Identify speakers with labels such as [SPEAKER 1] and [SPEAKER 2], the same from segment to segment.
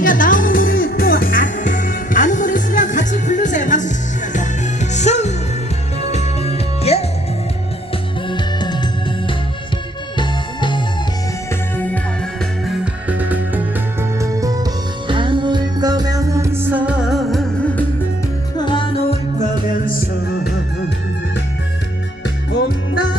[SPEAKER 1] 그러니까 나오는 노래 또 아, 아는 노래 있으면 같이 불르세요. 박수 치시면서. 승! 예! 안 올 거면서 안 올 거면서 온다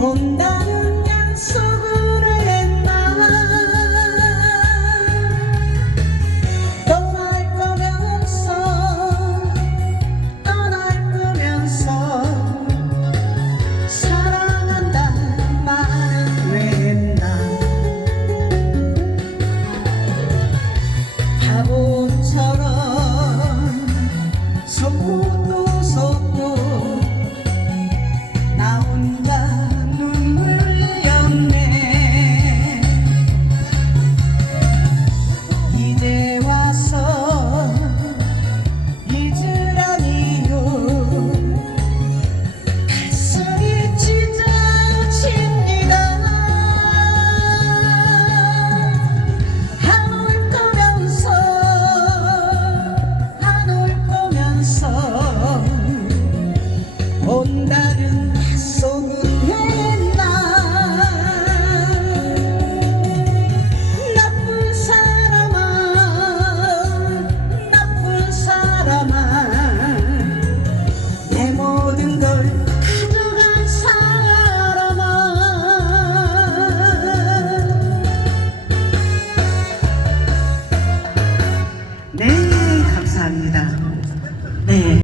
[SPEAKER 1] 온다는 약속